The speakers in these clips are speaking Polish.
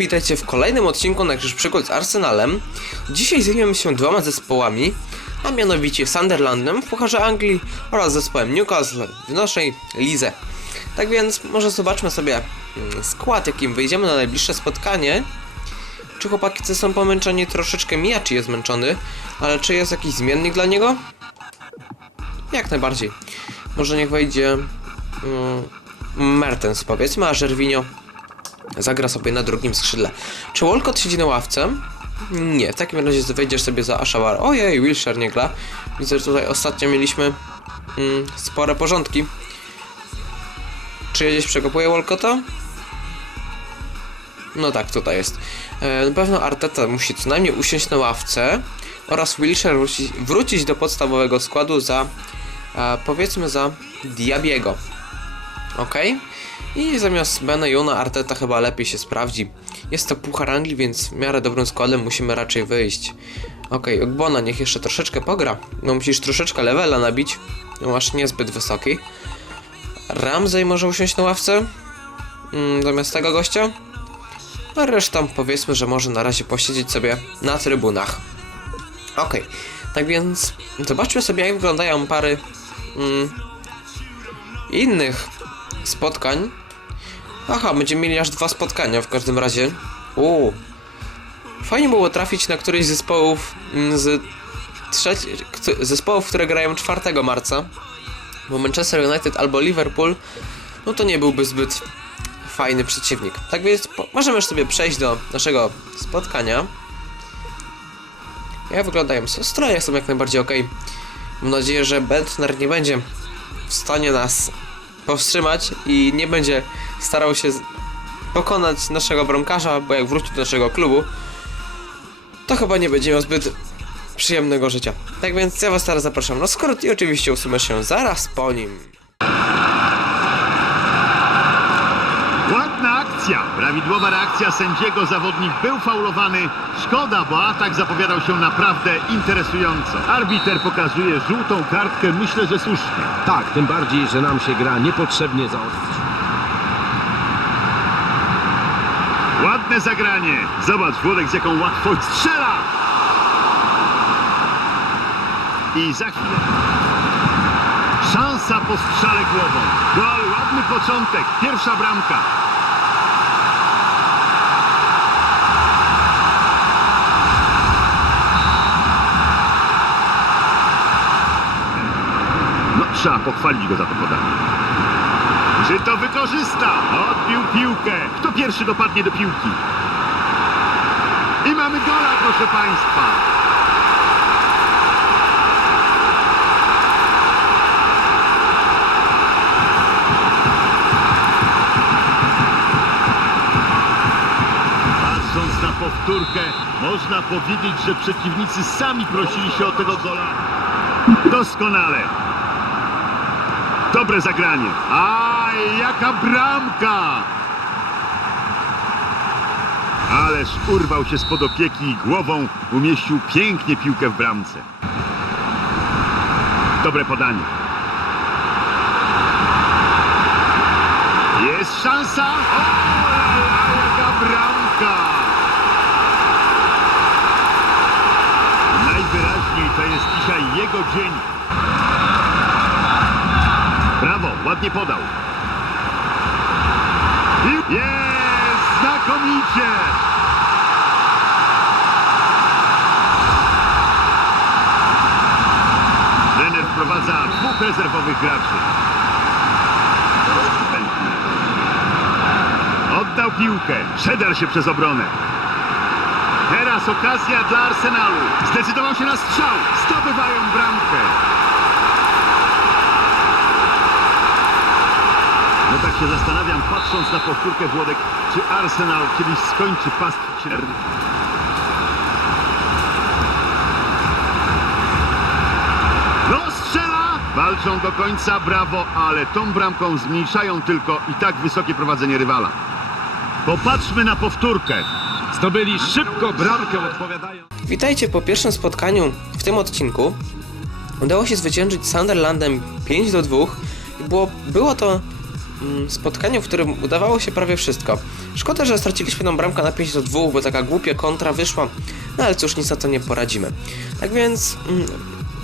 Witajcie w kolejnym odcinku na Krzyż Przygód z Arsenalem. Dzisiaj zajmiemy się dwoma zespołami, a mianowicie Sunderlandem w Pucharze Anglii oraz zespołem Newcastle w naszej lidze. Tak więc może zobaczmy sobie mm, skład, jakim wyjdziemy na najbliższe spotkanie. Czy chłopaki są pomęczeni? Troszeczkę Miyachi jest zmęczony, ale czy jest jakiś zmiennik dla niego? Jak najbardziej. Może niech wejdzie mm, Mertens powiedzmy, a Żerwinio zagra sobie na drugim skrzydle. Czy Walcott siedzi na ławce? Nie, w takim razie wejdziesz sobie za Ashawar. Ojej, Wilshire nie gra. Widzę, że tutaj ostatnio mieliśmy mm, spore porządki. Czy gdzieś przekopuje Walcotta? No tak, tutaj jest. E, na pewno Arteta musi co najmniej usiąść na ławce oraz Wilshire wrócić, wrócić do podstawowego składu za e, powiedzmy za Diabiego. Ok? I zamiast Bena Jona Arteta chyba lepiej się sprawdzi. Jest to Puchar Anglii, więc w miarę dobrym składem musimy raczej wyjść. Ok, Ogbona niech jeszcze troszeczkę pogra. No musisz troszeczkę levela nabić. No masz niezbyt wysoki. Ramsey może usiąść na ławce. Mm, zamiast tego gościa. A reszta powiedzmy, że może na razie posiedzieć sobie na trybunach. Ok, tak więc zobaczmy sobie jak wyglądają pary mm, innych spotkań. Aha, będziemy mieli aż dwa spotkania w każdym razie. Uuu. Fajnie było trafić na któryś z zespołów mm, z trzeci, zespołów, które grają 4 marca. Bo Manchester United albo Liverpool, no to nie byłby zbyt fajny przeciwnik. Tak więc możemy już sobie przejść do naszego spotkania. Jak wyglądają? Stroje są jak najbardziej ok. Mam nadzieję, że Bentner nie będzie w stanie nas powstrzymać i nie będzie starał się pokonać naszego bramkarza, bo jak wróci do naszego klubu, to chyba nie będzie miał zbyt przyjemnego życia. Tak więc ja was teraz zapraszam na skrót i oczywiście usuniemy się zaraz po nim. Ładna akcja, prawidłowa reakcja sędziego, zawodnik był faulowany. Szkoda, bo atak zapowiadał się naprawdę interesująco. Arbiter pokazuje żółtą kartkę, myślę, że słusznie. Tak, tym bardziej, że nam się gra niepotrzebnie zaostrzy. Ładne zagranie. Zobacz, Włodek z jaką łatwość strzela! I za chwilę. Szansa po strzale głową. Gol, ładny początek, pierwsza bramka. Trzeba pochwalić go za to podanie. Czy to wykorzysta? Odbił piłkę. Kto pierwszy dopadnie do piłki? I mamy gola, proszę Państwa. Patrząc na powtórkę, można powiedzieć, że przeciwnicy sami prosili się o tego gola. Doskonale. Dobre zagranie. Aj, jaka bramka! Ależ urwał się spod opieki i głową umieścił pięknie piłkę w bramce. Dobre podanie. Jest szansa. O, jaka bramka! Najwyraźniej to jest dzisiaj jego dzień. Brawo, ładnie podał. Jest! Znakomicie! Trener wprowadza dwóch rezerwowych graczy. Oddał piłkę. Przedarł się przez obronę. Teraz okazja dla Arsenalu. Zdecydował się na strzał. Zdobywają bramkę. No tak się zastanawiam, patrząc na powtórkę Włodek, czy Arsenal kiedyś skończy pastwić się. No strzela! Walczą do końca, brawo, ale tą bramką zmniejszają tylko i tak wysokie prowadzenie rywala. Popatrzmy na powtórkę. Zdobyli szybko bramkę, odpowiadają. Witajcie po pierwszym spotkaniu w tym odcinku. Udało się zwyciężyć Sunderlandem 5 do 2 i było, było to spotkaniu, w którym udawało się prawie wszystko. Szkoda, że straciliśmy tą bramkę na 5 do 2, bo taka głupia kontra wyszła, no ale cóż, nic na to nie poradzimy. Tak więc, mm,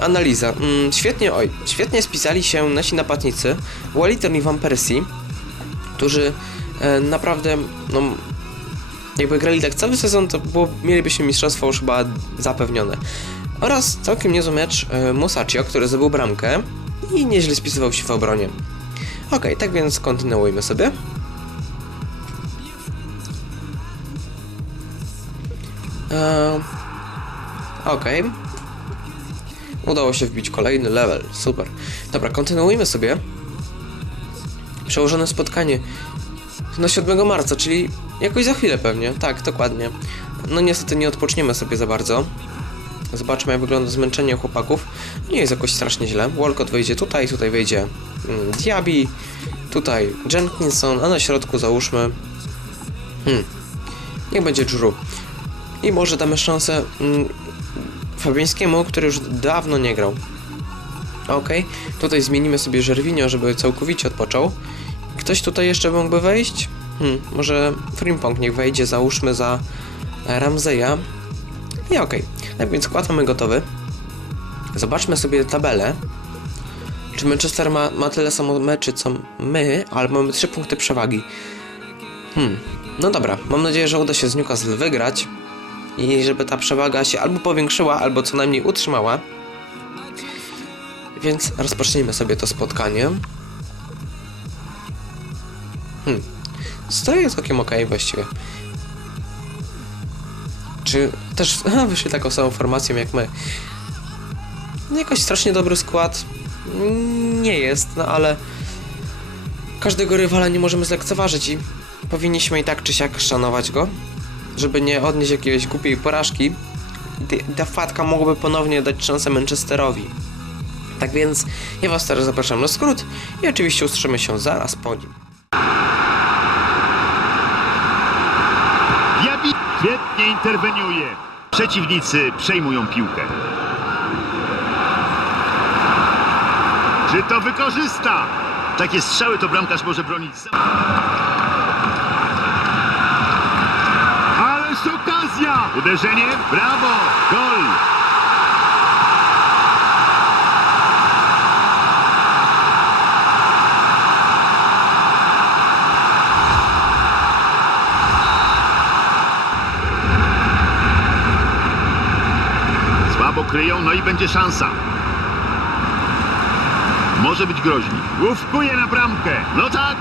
analiza. Mm, świetnie, oj, świetnie spisali się nasi napastnicy, Wellington i Van Persie, którzy e, naprawdę, no, jakby grali tak cały sezon, to było, mielibyśmy mistrzostwo już chyba zapewnione. Oraz całkiem niezły mecz e, Musacchio, który zdobył bramkę i nieźle spisywał się w obronie. Okej, tak więc kontynuujmy sobie. Eee, Okej. Udało się wbić kolejny level, super. Dobra, kontynuujmy sobie. Przełożone spotkanie na 7 marca, czyli jakoś za chwilę pewnie. Tak, dokładnie. No niestety nie odpoczniemy sobie za bardzo. Zobaczmy jak wygląda zmęczenie chłopaków. Nie jest jakoś strasznie źle. Walcott wejdzie tutaj, tutaj wejdzie mm, Diaby, tutaj Jenkinson, a na środku załóżmy... Hmm, niech będzie Drew. I może damy szansę mm, Fabiańskiemu, który już dawno nie grał. Okej, tutaj zmienimy sobie Żerwinio, żeby całkowicie odpoczął. Ktoś tutaj jeszcze mógłby wejść? Hmm, może Frimpong niech wejdzie, załóżmy za Ramzeya. I okej, tak więc skład mamy gotowy. Zobaczmy sobie tabelę. Czy Manchester ma, ma tyle samo meczy co my, ale mamy 3 punkty przewagi. Hmm, no dobra, mam nadzieję, że uda się z Newcastle wygrać i żeby ta przewaga się albo powiększyła, albo co najmniej utrzymała. Więc rozpocznijmy sobie to spotkanie. Hmm. Stoję całkiem ok właściwie. Czy też aha, wyszli taką samą formacją jak my. No jakoś strasznie dobry skład. Nie jest, no ale każdego rywala nie możemy zlekceważyć i powinniśmy i tak czy siak szanować go, żeby nie odnieść jakiejś głupiej porażki. Ta fatka mogłaby ponownie dać szansę Manchesterowi. Tak więc ja Was teraz zapraszam na skrót i oczywiście usłyszymy się zaraz po nim. Diaby świetnie interweniuje. Przeciwnicy przejmują piłkę. Czy to wykorzysta? Takie strzały to bramkarz może bronić. Ależ okazja! Uderzenie, brawo, gol! Słabo kryją, no i będzie szansa. Może być groźni. Główkuje na bramkę. No tak.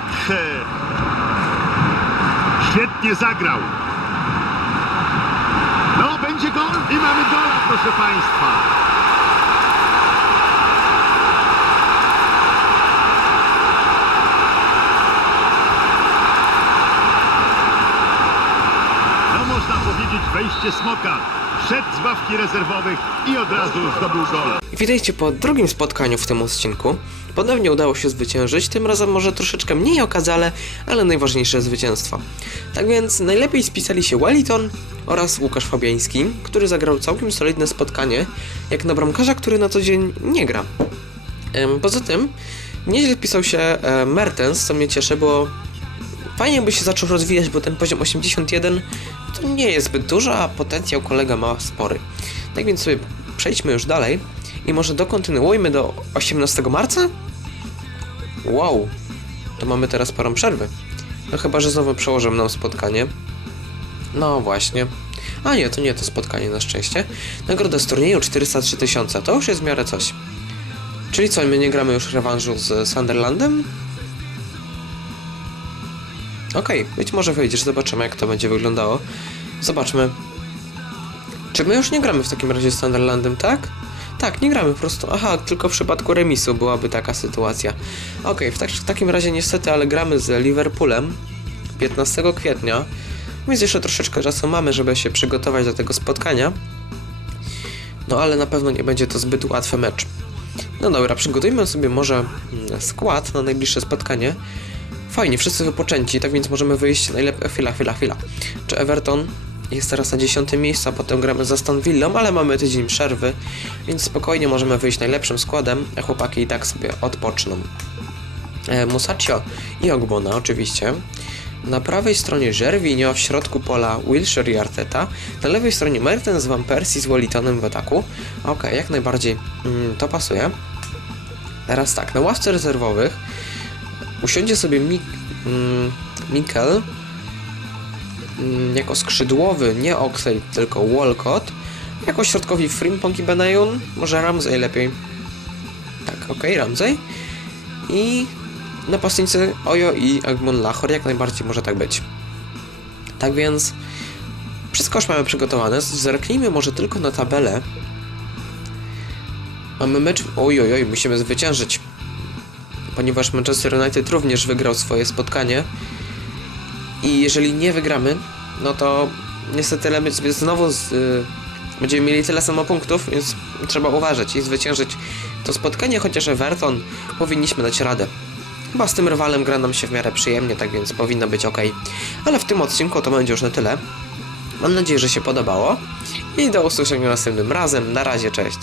Świetnie zagrał. No, będzie gol i mamy gola, proszę Państwa. No, można powiedzieć wejście smoka. Wszedł z ławki rezerwowych i od razu zdobył gola. Witajcie po drugim spotkaniu w tym odcinku. Ponownie udało się zwyciężyć, tym razem może troszeczkę mniej okazale, ale najważniejsze zwycięstwo. Tak więc najlepiej spisali się Wellington oraz Łukasz Fabiański, który zagrał całkiem solidne spotkanie, jak na bramkarza, który na co dzień nie gra. Poza tym, nieźle pisał się e, Mertens, co mnie cieszy, bo fajnie by się zaczął rozwijać, bo ten poziom 81 to nie jest zbyt dużo, a potencjał kolega ma spory. Tak więc sobie przejdźmy już dalej i może dokontynuujmy do 18 marca? Wow, to mamy teraz sporą przerwę. No chyba, że znowu przełożę nam spotkanie. No właśnie. A nie, to nie to spotkanie na szczęście. Nagroda z turnieju 403 tysiące, to już jest w miarę coś. Czyli co, my nie gramy już rewanżu z Sunderlandem? Okej, być może wyjdziesz, zobaczymy jak to będzie wyglądało. Zobaczmy. Czy my już nie gramy w takim razie z Sunderlandem, tak? Tak, nie gramy po prostu. Aha, tylko w przypadku remisu byłaby taka sytuacja. Okej, w, tak, w takim razie niestety, ale gramy z Liverpoolem 15 kwietnia, więc jeszcze troszeczkę czasu mamy, żeby się przygotować do tego spotkania. No ale na pewno nie będzie to zbyt łatwy mecz. No dobra, przygotujmy sobie może mm, skład na najbliższe spotkanie. Fajnie, wszyscy wypoczęci, tak więc możemy wyjść najlepiej. Chwila, chwila, chwila. Czy Everton jest teraz na 10 miejscu, a potem gramy za Aston Villą, ale mamy tydzień przerwy, więc spokojnie możemy wyjść najlepszym składem, a chłopaki i tak sobie odpoczną. e, Musacchio i Ogbona oczywiście. Na prawej stronie Żerwinio, w środku pola Wilshire i Arteta. Na lewej stronie Mertens, Van Persie z Wellitonem w ataku. Okej, jak najbardziej mm, to pasuje. Teraz tak, na ławce rezerwowych usiądzie sobie Mik mm, Mikel mm, jako skrzydłowy, nie Oxlade, tylko Walcott. Jako środkowi Frimpong i Benayoun, może Ramsey lepiej. Tak, okej, Ramsey. I napastnicy Ojo i Agmon Lachor, jak najbardziej może tak być. Tak więc wszystko już mamy przygotowane. Zerknijmy może tylko na tabelę. Mamy mecz. Oj, oj, oj, musimy zwyciężyć. Ponieważ Manchester United również wygrał swoje spotkanie. I jeżeli nie wygramy, no to niestety Lemy znowu z, y, będziemy mieli tyle samo punktów, więc trzeba uważać i zwyciężyć to spotkanie, chociaż Everton powinniśmy dać radę. Chyba z tym rywalem gra nam się w miarę przyjemnie, tak więc powinno być ok. Ale w tym odcinku to będzie już na tyle. Mam nadzieję, że się podobało i do usłyszenia następnym razem. Na razie, cześć.